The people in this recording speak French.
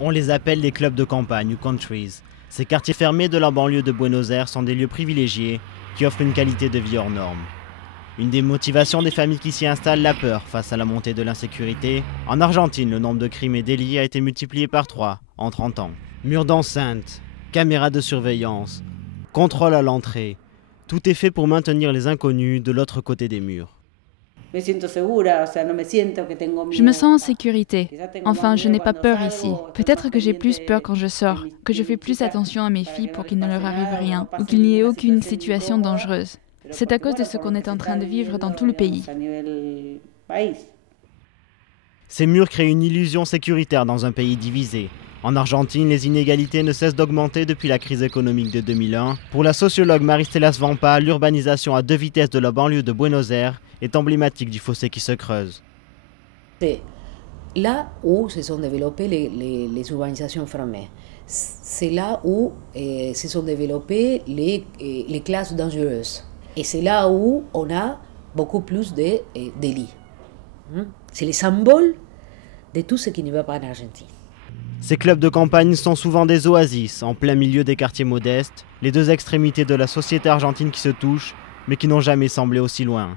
On les appelle les clubs de campagne ou countries. Ces quartiers fermés de la banlieue de Buenos Aires sont des lieux privilégiés qui offrent une qualité de vie hors norme. Une des motivations des familles qui s'y installent, la peur face à la montée de l'insécurité. En Argentine, le nombre de crimes et délits a été multiplié par 3 en 30 ans. Murs d'enceinte, caméras de surveillance, contrôle à l'entrée. Tout est fait pour maintenir les inconnus de l'autre côté des murs. Je me sens en sécurité. Enfin, je n'ai pas peur ici. Peut-être que j'ai plus peur quand je sors, que je fais plus attention à mes filles pour qu'il ne leur arrive rien, ou qu'il n'y ait aucune situation dangereuse. C'est à cause de ce qu'on est en train de vivre dans tout le pays. Ces murs créent une illusion sécuritaire dans un pays divisé. En Argentine, les inégalités ne cessent d'augmenter depuis la crise économique de 2001. Pour la sociologue Maristela Svampa, l'urbanisation à 2 vitesses de la banlieue de Buenos Aires est emblématique du fossé qui se creuse. C'est là où se sont développées les urbanisations fermées. C'est là où se sont développées les classes dangereuses. Et c'est là où on a beaucoup plus de délits. C'est le symbole de tout ce qui ne va pas en Argentine. Ces clubs de campagne sont souvent des oasis, en plein milieu des quartiers modestes, les deux extrémités de la société argentine qui se touchent, mais qui n'ont jamais semblé aussi loin.